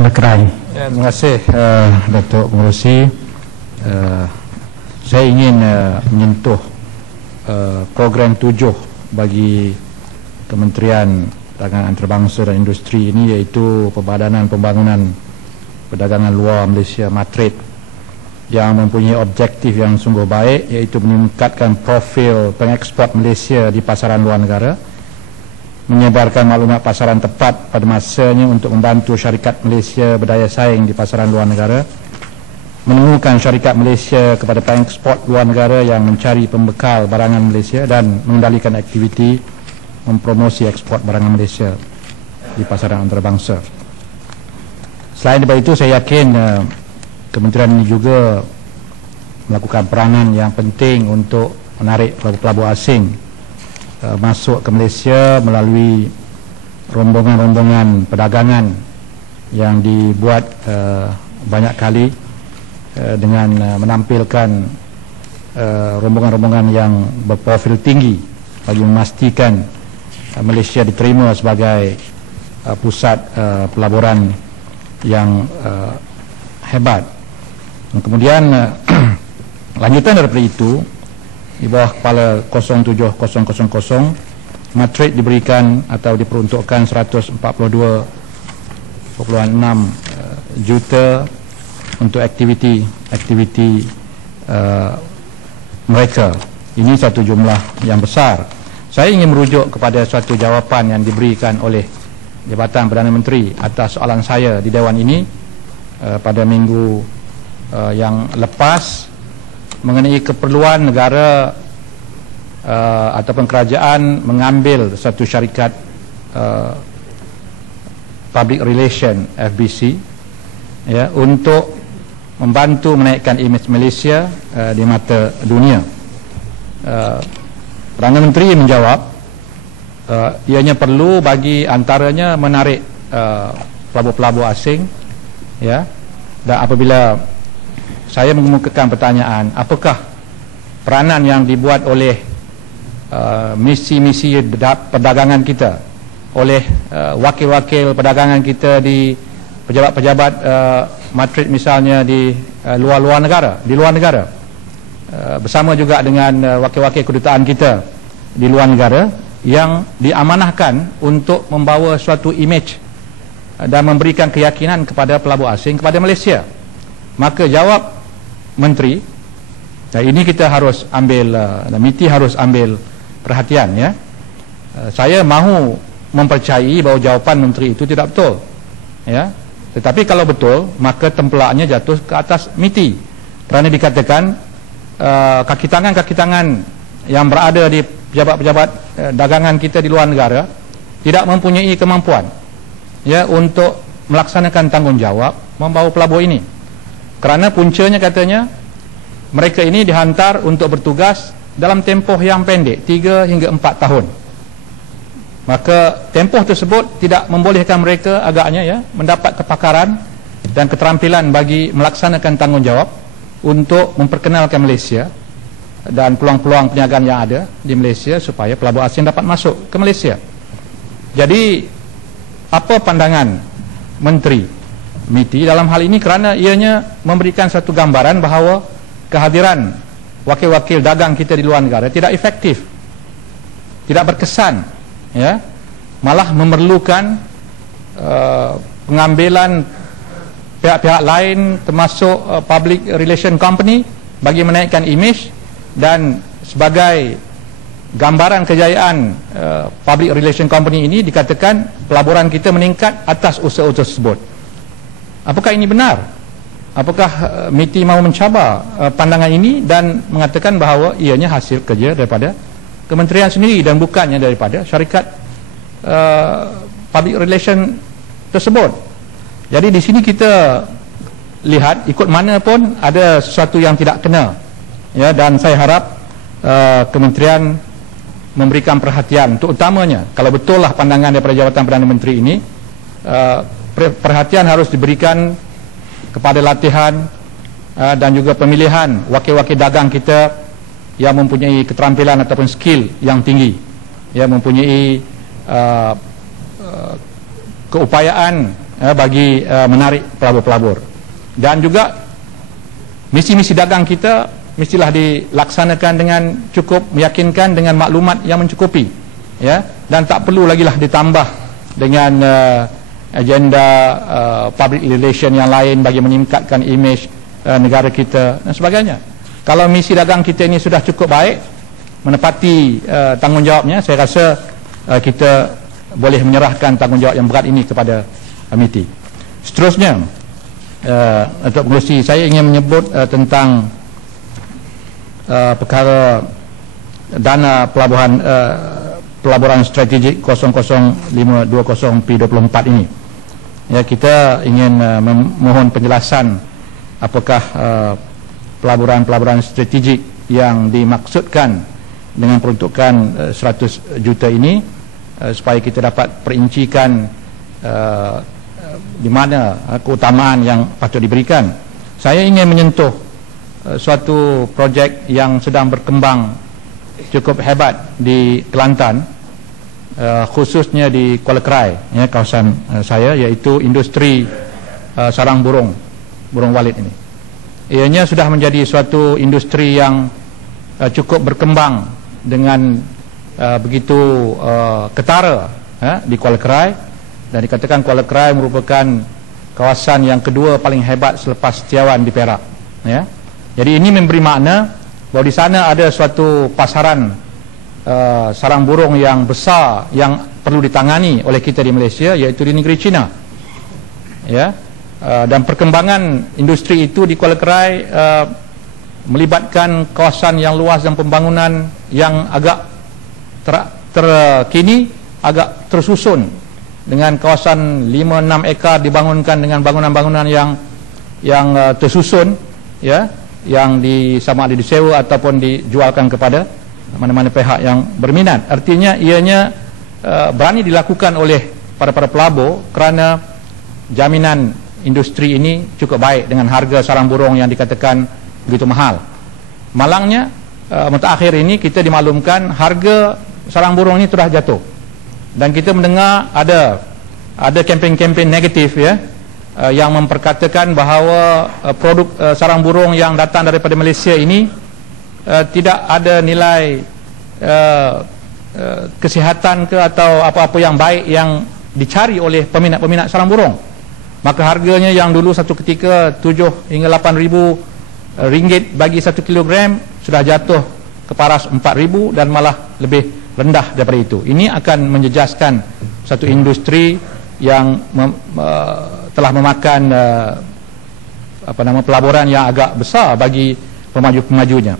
Kelekerai. Ya, terima kasih Datuk Pengerusi. Saya ingin menyentuh program 7 bagi Kementerian Perdagangan Antarabangsa dan Industri ini, iaitu Pembadanan Pembangunan Perdagangan Luar Malaysia (MATRID), yang mempunyai objektif yang sungguh baik, iaitu meningkatkan profil pengeksport Malaysia di pasaran luar negara, menyebarkan maklumat pasaran tepat pada masanya untuk membantu syarikat Malaysia berdaya saing di pasaran luar negara, menemukan syarikat Malaysia kepada pengeksport luar negara yang mencari pembekal barangan Malaysia, dan mengendalikan aktiviti mempromosi ekspor barangan Malaysia di pasaran antarabangsa. Selain daripada itu, saya yakin kementerian ini juga melakukan peranan yang penting untuk menarik pelabur-pelabur asing masuk ke Malaysia melalui rombongan-rombongan perdagangan yang dibuat banyak kali dengan menampilkan rombongan-rombongan yang berprofil tinggi bagi memastikan Malaysia diterima sebagai pusat pelaburan yang hebat. Dan kemudian lanjutan daripada itu, di bawah kepala 07000 MATRID diberikan atau diperuntukkan 142.6 juta untuk aktiviti mereka. Ini satu jumlah yang besar. Saya ingin merujuk kepada suatu jawapan yang diberikan oleh Jabatan Perdana Menteri atas soalan saya di Dewan ini pada minggu yang lepas, mengenai keperluan negara ataupun kerajaan mengambil satu syarikat public relation FBC, ya, untuk membantu menaikkan imej Malaysia di mata dunia. Perdana Menteri menjawab ianya perlu bagi antaranya menarik pelabur-pelabur asing, ya. Dan apabila saya mengemukakan pertanyaan, apakah peranan yang dibuat oleh misi-misi perdagangan kita, oleh wakil-wakil perdagangan kita di pejabat-pejabat MATRID misalnya di luar negara, bersama juga dengan wakil-wakil kedutaan kita di luar negara yang diamanahkan untuk membawa suatu imej dan memberikan keyakinan kepada pelabur asing kepada Malaysia. Maka jawab Menteri, dan ini kita harus ambil, MITI harus ambil perhatian, ya. Saya mahu mempercayai bahawa jawapan Menteri itu tidak betul, ya. Tetapi kalau betul, maka tempelaknya jatuh ke atas MITI, kerana dikatakan kaki tangan yang berada di pejabat-pejabat dagangan kita di luar negara tidak mempunyai kemampuan, ya, untuk melaksanakan tanggungjawab membawa pelabur ini. Kerana puncanya katanya mereka ini dihantar untuk bertugas dalam tempoh yang pendek, 3 hingga 4 tahun. Maka tempoh tersebut tidak membolehkan mereka agaknya, ya, mendapat kepakaran dan keterampilan bagi melaksanakan tanggungjawab untuk memperkenalkan Malaysia dan peluang-peluang perniagaan yang ada di Malaysia supaya pelabur asing dapat masuk ke Malaysia. Jadi apa pandangan Menteri MITI dalam hal ini, kerana ianya memberikan satu gambaran bahawa kehadiran wakil-wakil dagang kita di luar negara tidak efektif, tidak berkesan, ya, malah memerlukan pengambilan pihak-pihak lain termasuk public relation company bagi menaikkan imej. Dan sebagai gambaran kejayaan public relation company ini, dikatakan pelaburan kita meningkat atas usaha tersebut. Apakah ini benar? Apakah MITI mahu mencabar pandangan ini dan mengatakan bahawa ianya hasil kerja daripada kementerian sendiri dan bukannya daripada syarikat public relation tersebut? Jadi di sini kita lihat ikut mana pun ada sesuatu yang tidak kena, ya, dan saya harap kementerian memberikan perhatian, terutamanya kalau betullah pandangan daripada Jabatan Perdana Menteri ini, perhatian harus diberikan kepada latihan dan juga pemilihan wakil-wakil dagang kita yang mempunyai keterampilan ataupun skill yang tinggi, ya, mempunyai keupayaan bagi menarik pelabur-pelabur. Dan juga misi-misi dagang kita mestilah dilaksanakan dengan cukup meyakinkan dengan maklumat yang mencukupi, ya, dan tak perlu lagi lah ditambah dengan agenda public relation yang lain bagi meningkatkan imej negara kita dan sebagainya. Kalau misi dagang kita ini sudah cukup baik, menepati tanggungjawabnya, saya rasa kita boleh menyerahkan tanggungjawab yang berat ini kepada MITI. Seterusnya, untuk pengerusi, saya ingin menyebut tentang perkara dana pelaburan strategik 00520P24 ini. Ya, kita ingin memohon penjelasan apakah pelaburan strategik yang dimaksudkan dengan peruntukan 100 juta ini, supaya kita dapat perincikan di mana keutamaan yang patut diberikan. Saya ingin menyentuh suatu projek yang sedang berkembang cukup hebat di Kelantan, khususnya di Kuala Krai, ya, kawasan saya, iaitu industri sarang burung walit ini. Ianya sudah menjadi suatu industri yang cukup berkembang dengan begitu ketara di Kuala Krai. Dan dikatakan Kuala Krai merupakan kawasan yang kedua paling hebat selepas Setiawan di Perak, ya. Jadi ini memberi makna bahawa di sana ada suatu pasaran sarang burung yang besar yang perlu ditangani oleh kita di Malaysia, iaitu di negeri China, ya. Dan perkembangan industri itu di Kuala Krai melibatkan kawasan yang luas dan pembangunan yang agak terkini, agak tersusun, dengan kawasan 5-6 ekar dibangunkan dengan bangunan-bangunan yang tersusun, ya, yang sama ada disewa ataupun dijualkan kepada mana-mana pihak yang berminat. Artinya ianya berani dilakukan oleh para pelabur kerana jaminan industri ini cukup baik dengan harga sarang burung yang dikatakan begitu mahal. Malangnya mutakhir ini kita dimaklumkan harga sarang burung ini sudah jatuh. Dan kita mendengar ada kempen-kempen negatif, ya, yang memperkatakan bahawa produk sarang burung yang datang daripada Malaysia ini tidak ada nilai kesihatan ke atau apa-apa yang baik yang dicari oleh peminat-peminat sarang burung. Maka harganya yang dulu satu ketika 7 hingga 8 ribu ringgit bagi 1 kilogram sudah jatuh ke paras 4 ribu dan malah lebih rendah daripada itu. Ini akan menjejaskan satu industri yang telah memakan pelaburan yang agak besar bagi pemaju-pemajunya.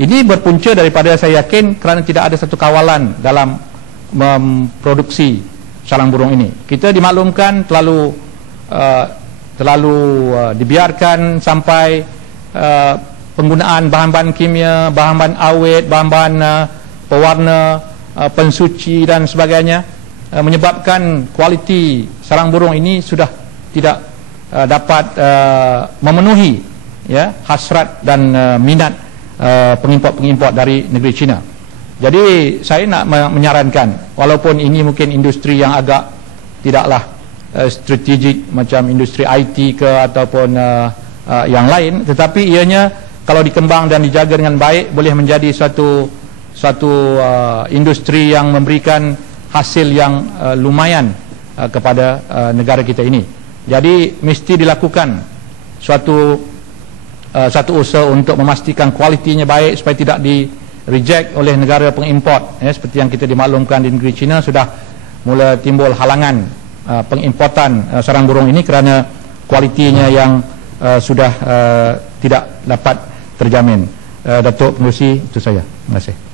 Ini berpunca daripada, saya yakin, kerana tidak ada satu kawalan dalam memproduksi sarang burung ini. Kita dimaklumkan terlalu dibiarkan sampai penggunaan bahan-bahan kimia, bahan-bahan awet, bahan-bahan pewarna, pensuci dan sebagainya, menyebabkan kualiti sarang burung ini sudah tidak dapat memenuhi, ya, hasrat dan minat pengimport-pengimport dari negeri China. Jadi saya nak menyarankan, walaupun ini mungkin industri yang agak tidaklah strategik macam industri IT ke ataupun yang lain, tetapi ianya kalau dikembang dan dijaga dengan baik boleh menjadi suatu industri yang memberikan hasil yang lumayan kepada negara kita ini. Jadi mesti dilakukan satu usaha untuk memastikan kualitinya baik supaya tidak di-reject oleh negara pengimport, ya, seperti yang kita dimaklumkan di negeri China sudah mula timbul halangan pengimportan sarang burung ini kerana kualitinya yang sudah tidak dapat terjamin. Datuk Pengerusi, itu saya. Terima kasih.